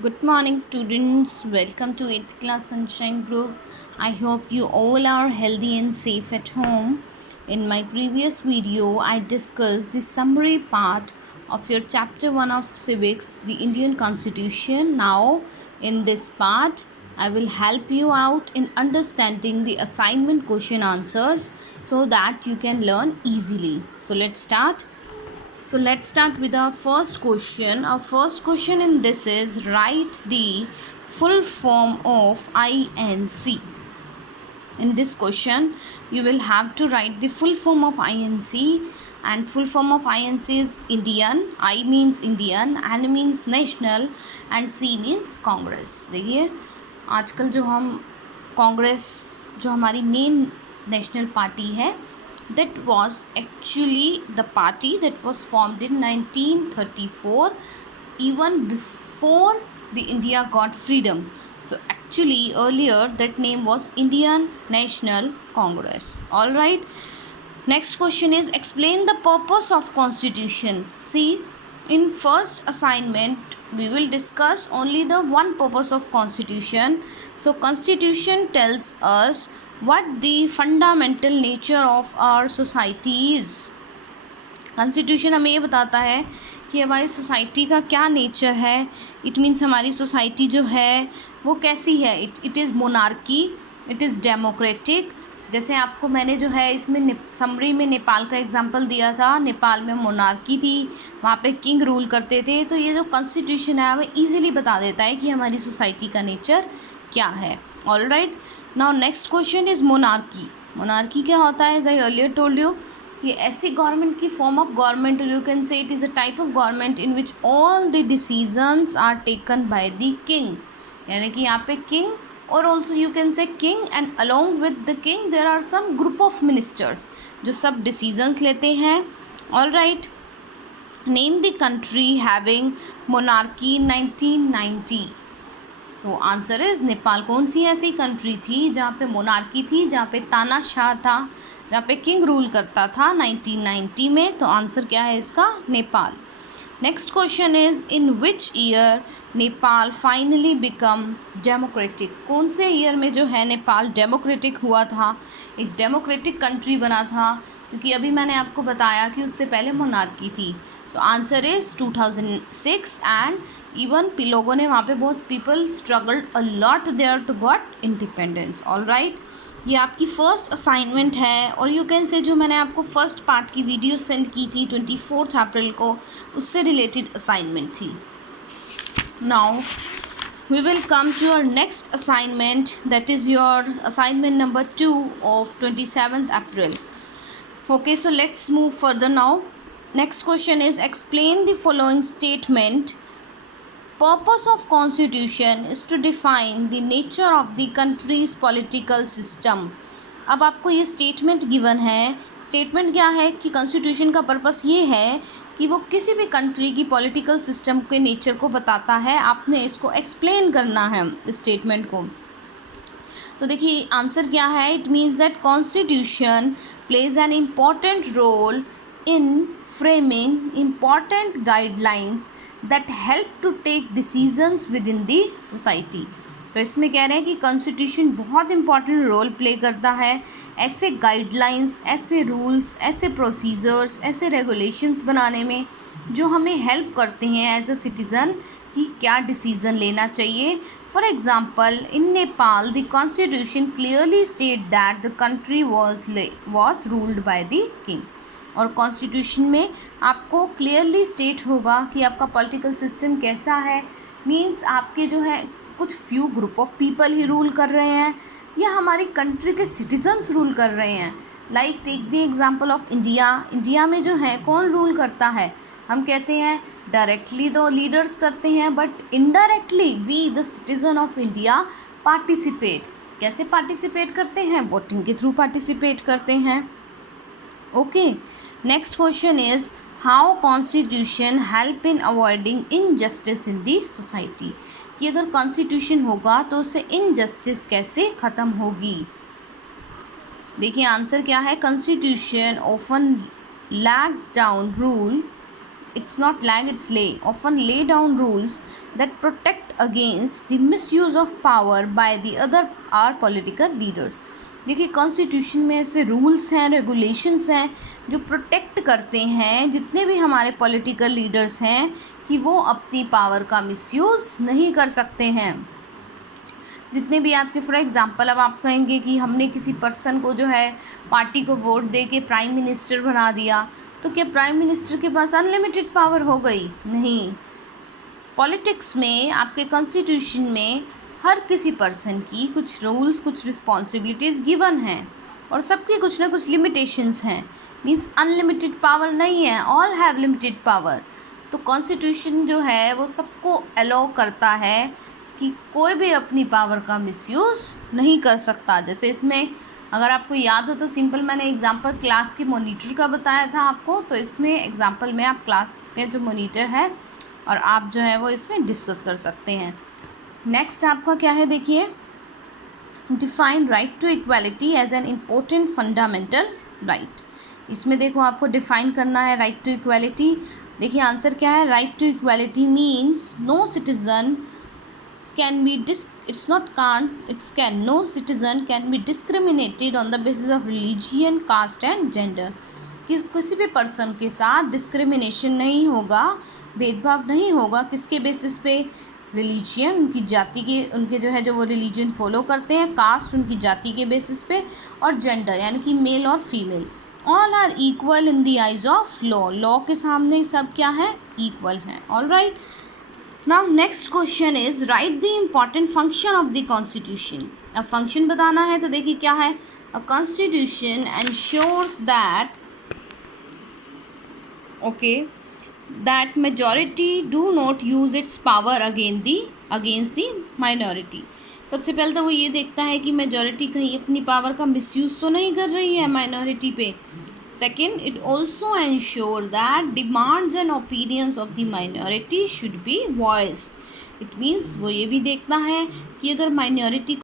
Good morning, students. Welcome to 8th class Sunshine Group. I hope you all are healthy and safe at home. In my previous video, I discussed the summary part of your chapter 1 of civics, the Indian Constitution. Now, in this part, I will help you out in understanding the assignment question answers so that you can learn easily. So, let's start. So let's start with our first question. Our first question in this is write the full form of INC. In this question, you will have to write the full form of INC, and full form of INC is Indian. I means Indian, N means national and C means Congress. देखिए आजकल जो हम कांग्रेस जो हमारी main national party है, that was actually the party that was formed in 1934, even before the India got freedom. So actually earlier that name was Indian National Congress. All right, next question is explain the purpose of constitution. See, in first assignment we will discuss only the one purpose of constitution. So constitution tells us what the fundamental nature of our society is. Constitution हमें ये बताता है कि हमारी society का क्या nature है. It means हमारी सोसाइटी जो है वो कैसी है. It is monarchy, it is democratic. जैसे आपको मैंने जो है इसमें समरी में नेपाल का एग्जांपल दिया था. नेपाल में मोनार्की थी, वहाँ पे किंग रूल करते थे. तो ये जो कॉन्स्टिट्यूशन है हमें इजीली बता देता है कि हमारी सोसाइटी का नेचर क्या है. All right, now next question is monarchy. Monarchy क्या होता है? As I earlier told you, ये ऐसी गवर्नमेंट की form of government, you can say it is a type of government in which all the decisions are taken by the king. यानी कि यहाँ पे किंग और also you can say king and along with the king there are some group of ministers जो सब decisions लेते हैं. All right, name the country having monarchy in 1990. So answer is Nepal. कौन सी ऐसी कंट्री थी जहाँ पे मोनार्की थी, जहाँ पे तानाशाह था, जहाँ पे किंग रूल करता था 1990 में? तो आंसर क्या है इसका? Nepal. Next question is in which year Nepal finally become democratic. कौन से ईयर में जो है नेपाल डेमोक्रेटिक हुआ था, एक डेमोक्रेटिक कंट्री बना था? क्योंकि अभी मैंने आपको बताया कि उससे पहले मोनार्की थी. So answer is 2006 and even लोगों ने वहाँ पे बहुत people struggled a lot there to got independence. All right, ये आपकी फ़र्स्ट असाइनमेंट है और यू कैन से जो मैंने आपको फर्स्ट पार्ट की वीडियो सेंड की थी 24 अप्रैल को, उससे रिलेटेड असाइनमेंट थी. Now we will come to your next assignment, that is your assignment number 2 of 27th April. Okay, so let's move further now. Next question is explain the following statement. Purpose of constitution is to define the nature of the country's political system. अब आपको ये statement given है. Statement क्या है कि constitution का purpose ये है कि वो किसी भी कंट्री की पॉलिटिकल सिस्टम के नेचर को बताता है. आपने इसको एक्सप्लेन करना है इस स्टेटमेंट को. तो देखिए आंसर क्या है. It means that constitution plays an important role in framing important guidelines that help to take decisions within the society. तो इसमें कह रहे हैं कि कॉन्स्टिट्यूशन बहुत इंपॉर्टेंट रोल प्ले करता है ऐसे गाइडलाइंस, ऐसे रूल्स, ऐसे प्रोसीजर्स, ऐसे रेगुलेशंस बनाने में जो हमें हेल्प करते हैं एज अ सिटीज़न कि क्या डिसीज़न लेना चाहिए. For example in Nepal the constitution clearly state that the country was ruled by the king. और कॉन्स्टिट्यूशन में आपको क्लियरली स्टेट होगा कि आपका पॉलिटिकल सिस्टम कैसा है. मीन्स आपके जो है कुछ few group of people he rule कर रहे हैं या हमारी कंट्री के सिटीजन्स रूल कर रहे हैं. Like take the example of India. India में जो है कौन रूल करता है? हम कहते हैं डायरेक्टली तो लीडर्स करते हैं, but indirectly we the citizen of India participate. कैसे पार्टिसिपेट करते हैं? वोटिंग के थ्रू पार्टिसिपेट करते हैं. Okay, next question is how constitution help in avoiding injustice in the society. कि अगर कॉन्स्टिट्यूशन होगा तो उससे इनजस्टिस कैसे ख़त्म होगी. देखिए आंसर क्या है. Constitution often lags down rule it's not lag, it's lay, often lay down rules that protect against the misuse of power by the other our political leaders. देखिए कॉन्स्टिट्यूशन में ऐसे रूल्स हैं, रेगुलेशंस हैं जो protect करते हैं जितने भी हमारे पॉलिटिकल लीडर्स हैं कि वो अपनी पावर का मिसयूज़ नहीं कर सकते हैं। जितने भी आपके फॉर एग्जांपल अब आप कहेंगे कि हमने किसी पर्सन को जो है पार्टी को वोट दे के प्राइम मिनिस्टर बना दिया, तो क्या प्राइम मिनिस्टर के पास अनलिमिटेड पावर हो गई? नहीं। पॉलिटिक्स में आपके कॉन्स्टिट्यूशन में हर किसी पर्सन की कुछ रूल्स, कुछ रिस्पॉन्सिबिलिटीज़ गिवन हैं और सबकी कुछ ना कुछ लिमिटेशंस हैं। मीन्स अनलिमिटेड पावर नहीं है, ऑल हैव लिमिटेड पावर। तो कॉन्स्टिट्यूशन जो है वो सबको अलाउ करता है कि कोई भी अपनी पावर का मिसयूज़ नहीं कर सकता। जैसे इसमें अगर आपको याद हो तो सिंपल मैंने एग्जांपल क्लास के मॉनिटर का बताया था आपको, तो इसमें एग्जांपल में आप क्लास के जो मॉनिटर है और आप जो है वो इसमें डिस्कस कर सकते हैं। नेक्स्ट आपका क्या है, देखिए define right to equality as an important fundamental right. इसमें देखो आपको डिफाइन करना है राइट टू इक्वालिटी। देखिए आंसर क्या है, right to equality means no citizen can be no citizen can be discriminated on the basis of religion, caste and gender। किसी भी पर्सन के साथ डिस्क्रिमिनेशन नहीं होगा, भेदभाव नहीं होगा। किसके बेसिस पे? रिलीजियन, उनकी जाति के, उनके जो है जो वो रिलीजन फॉलो करते हैं, कास्ट उनकी जाति के बेसिस पे, और जेंडर यानी कि मेल और female. All are equal in the eyes of law, law के सामने सब क्या है? इक्वल हैं। All right, now next question is write the important function of the constitution। अब फंक्शन बताना है तो देखिए क्या है, a constitution ensures that that majority do not use its power against the minority। सबसे पहले तो वो ये देखता है कि मेजॉरिटी कहीं अपनी पावर का मिसयूज़ तो नहीं कर रही है माइनॉरिटी पे। Second, it also ensures that demands and opinions of the minority should be voiced। It means वो ये भी देखना है कि अगर माइनॉरिटी